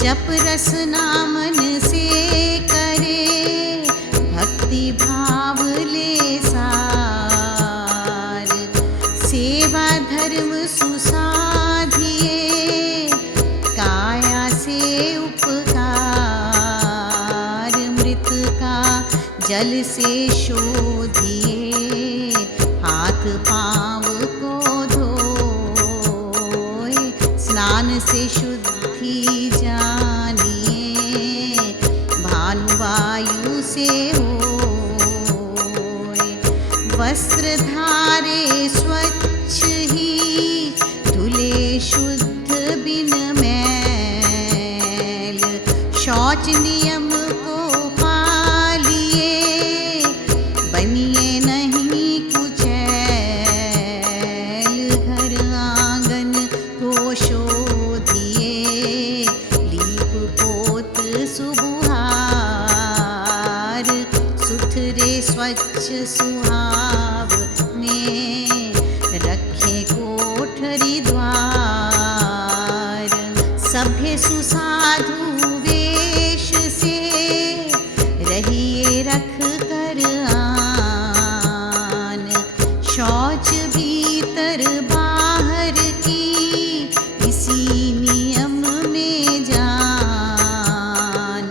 जप रसना मन से करे, भक्ति भाव ले सार। सेवा धर्म सुसाधिए, काया से उपकार। मृत का जल से शोधिए, हाथ पाँव को धोए। स्नान से शुद्धि जानिए, भानुवायु से होए। वस्त्र धारे स्वच्छ ही, धुले शुद्ध बिन मैल। शौच नियम को पालिए, बनिए नहीं कुचैल। घर आंगन को शोधिए, लीप पोत सुबुहार। सुथरे स्वच्छ सुहावने, रखे कोठरी द्वार। सभ्य सुसाधु वेश से, रहिए रख कर आन। शौच भीतर बाहर की, इसी नियम में जान।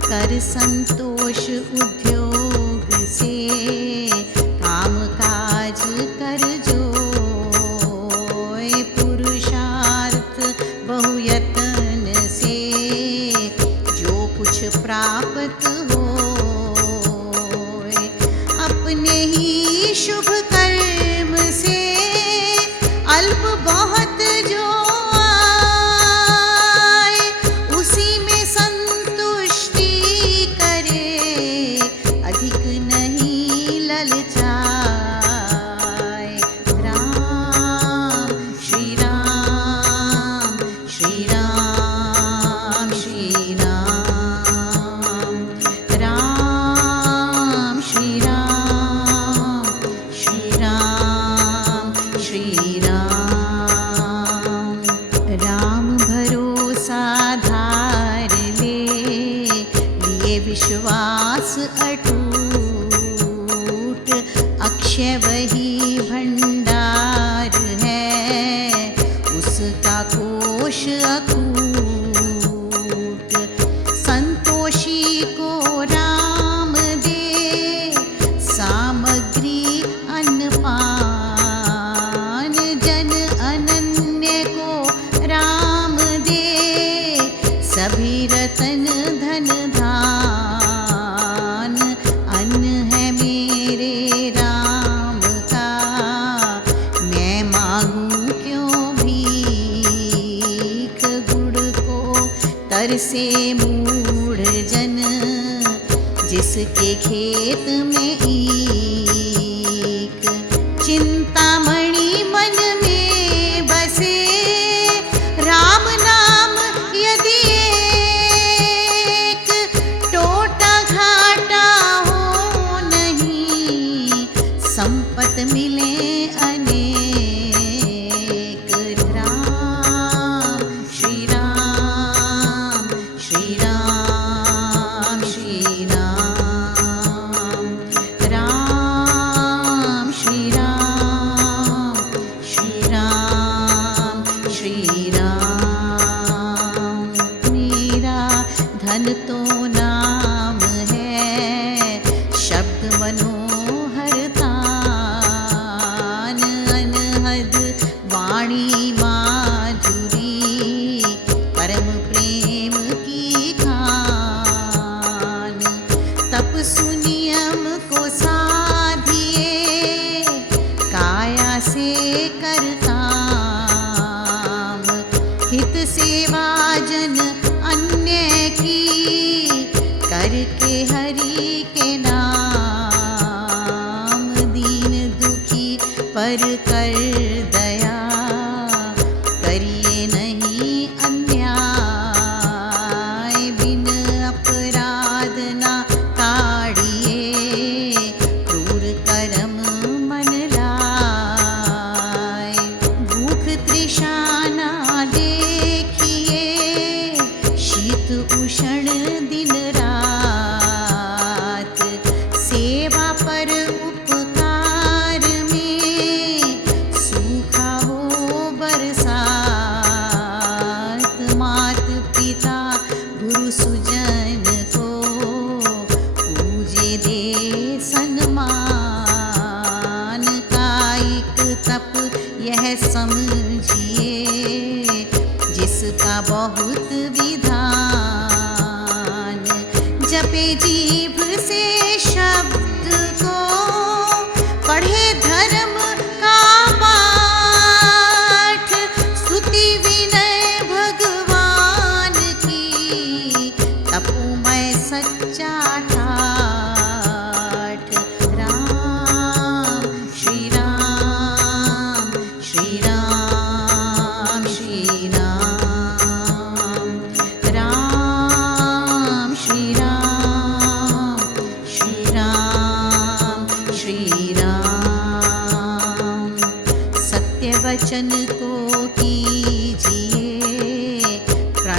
कर संतोष उद्योग से, काम काज कर जोए। पुरुषार्थ बहुयत्न से, जो कुछ प्राप्त होए। अपने ही शुभ कर्म से, अल्प बहुत जो आए। उसी में संतुष्टि करे, अधिक नहीं ललचाए। राम श्री राम, श्री राम श्री राम। राम श्री राम, श्री राम श्री राम। राम भरोसा धार ले, लिए विश्वास अटूट। अक्षय वही भंडार है, उसका कोश अकूट। संतोषी को राम दे, सामग्री अन्नपान। जन अनन्य को राम दे, सभी रतन धन धान। अन्न है मेरे राम का, मैं मांगूं क्यों भीख। गुड़ को तरसे मूढ़ जन, जिसके खेत में ईख। चिंतामणि मन में बसे, राम नाम यदि एक। टोटा घाटा हो नहीं, संपत मिले अनेक। राम श्री राम, श्री राम श्री राम। राम श्री राम,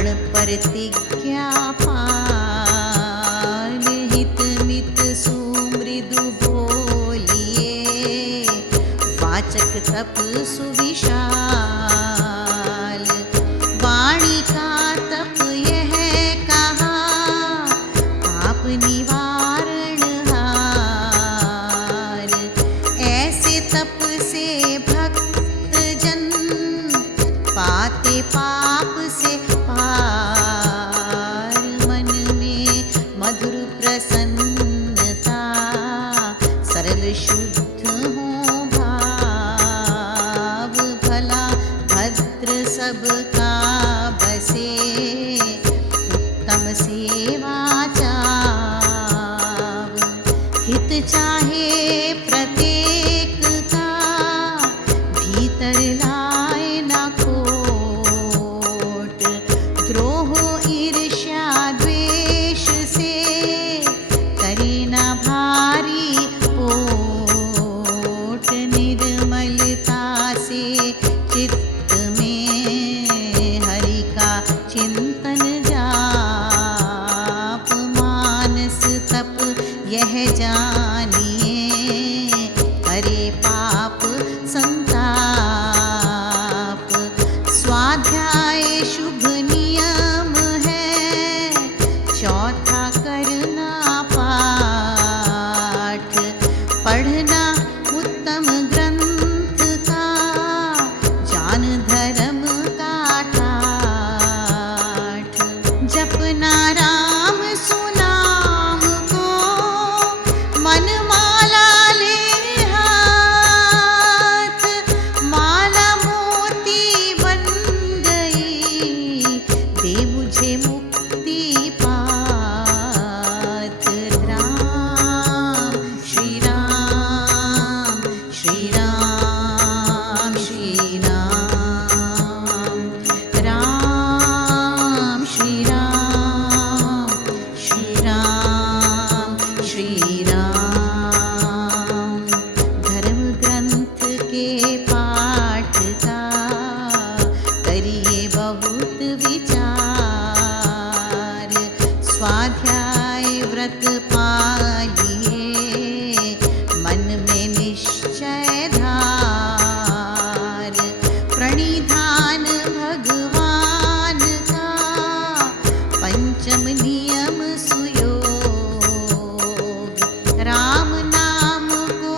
प्रण प्रतिज्ञा पाल, हित मित सुमृदु बोलिए, वाचक तप सुविशाल। वाणी का तप यह कहा, पाप निवारण हार। ऐसे तप से भक्त जन, पाते पाप से पार। मन में मधुर प्रसन्नता, सरल शुद्ध हो भाव। भला भद्र सबका बसे, उत्तम सेवा चाव। हित चाहे प्रत्येक का, भीतर लाए न खोट। द्रोह ईर्ष्या द्वेष से, करे न भारी पोट। निर्मलता से चित्त में, हरि का चिंतन जाप। मानस तप यह जानिए, हरे पाप संताप। स्वाध्याय शुभ नियम है, चौथा करना पाठ। पढ़ना उत्तम ग्रंथ का, जान धर्म का ठाठ। जपना राम सुनाम को, मन माला ले हाथ। माला मोती बन गई, दे मुझे मुक्ति पाथ। राम श्री राम, श्री राम श्री राम। राम श्री राम, श्री राम श्री राम। धर्म ग्रंथ के पाठ का, करिए बहुत विचार। स्वाध्याय व्रत पालिए, मन में निश्चय धार। प्रणिधान भगवान का, पंचम नियम सुयोग। राम नाम को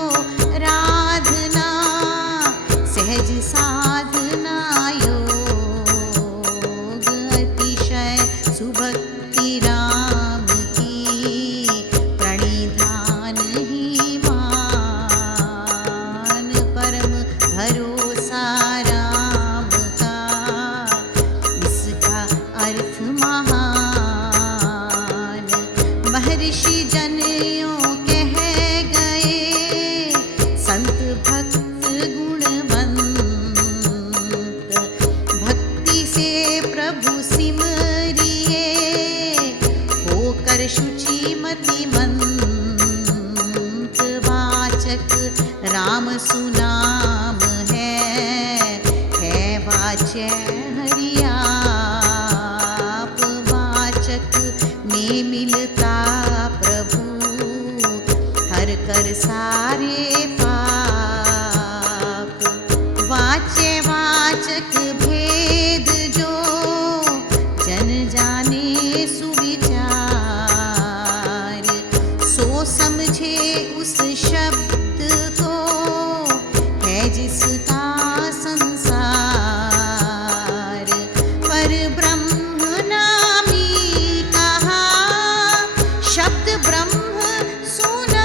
राधना, सहज साधना योग। अतिशय सुभक्ति राम की, प्रणिधान ही मान। परम भरोसा राम का, इसका अर्थ महान। महर्षि जनियों कह गए, संत भक्त गुणवंत। भक्ति से प्रभु सिमरिए, होकर शुचिमति मंत। वाचक राम सुनाम है वाच्य हरियाप। वाचक में मिलता प्रभु, हर कर सारे पाप। वाच्य वाचक भेद जो, जन जाने सुविचार। सो समझे उस शब्द को, है जिसका संसार। पर ब्रह्म नामी कहा, शब्द ब्रह्म सुनाम।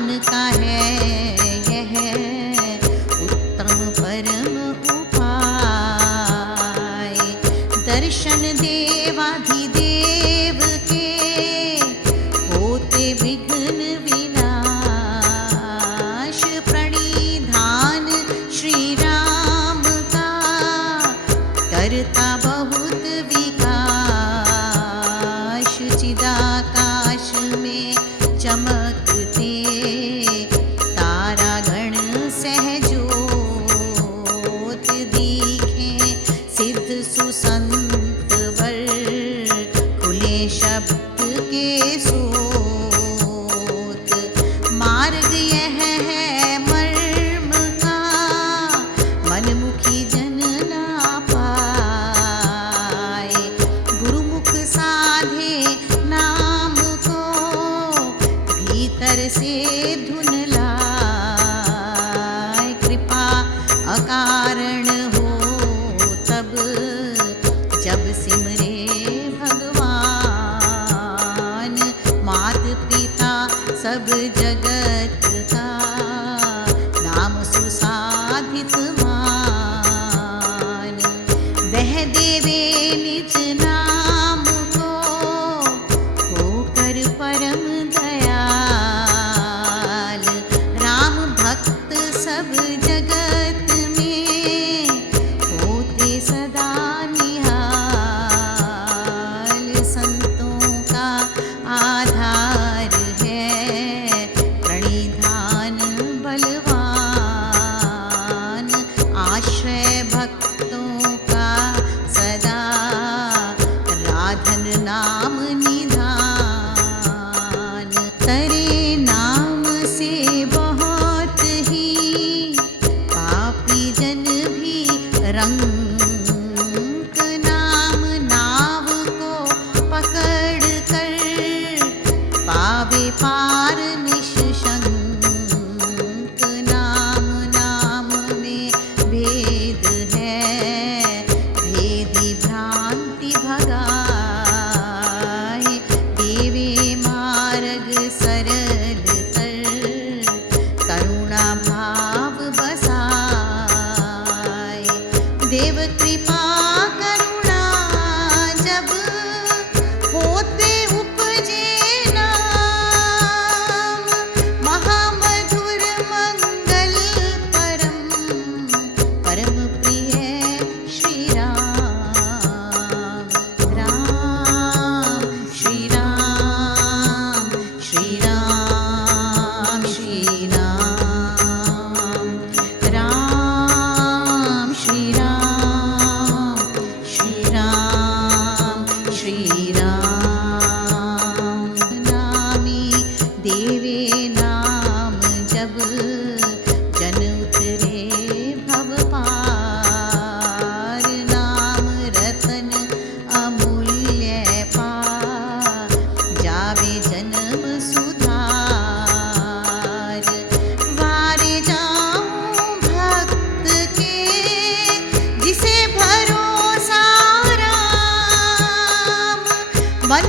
ज्ञान का है यह उत्तम परम उपाय। दर्शन देवाधिदेव के होते विघ्न विनाश। प्रणिधान श्री राम का करता बहुत विकास। चिदाकाश में चमकते तारागण सहजोत दिखे। सिद्ध सुसंत वर खुले शब्द के सोत। मार्ग यह है मर्म का मनमुखी जन ना पाए। गुरुमुख साधे नाम को भीतर से धुन लाए। कृपा अकारण हो तब जब सिमरे भगवान। मात पिता सब जगत का नाम सुसाधित मान। वह देवे निज नाम को होकर परम दयाल। राम भक्त सब जगत में होते सदा निहाल। संतों का आधार है प्रणिधान बलवान। आश्रय भक्तों का सदा राधन नाम निधान। तरे नाम से बहुत ही पापी जन भी रंग। नाम नाव को पकड़ कर पावे पार निशंक। नाम नाम में भेद है भेदी भ्रांति भगाए। देवे मार्ग सरल तर करुणा भाव बसाए। देव कृपा करुणा जब होते उपजे नाम। महामधुर मंगल परम परम प्रिय श्री राम। राम श्री राम श्री राम श्री राम। राम श्री राम श्री राम श्री राम। नामी देवे नाम जब जन उतरे भव पार। नाम रतन अमूल्य पा जावे जन्म सुधार। वारे जाऊं भक्त के जिसे भरोसा राम। मन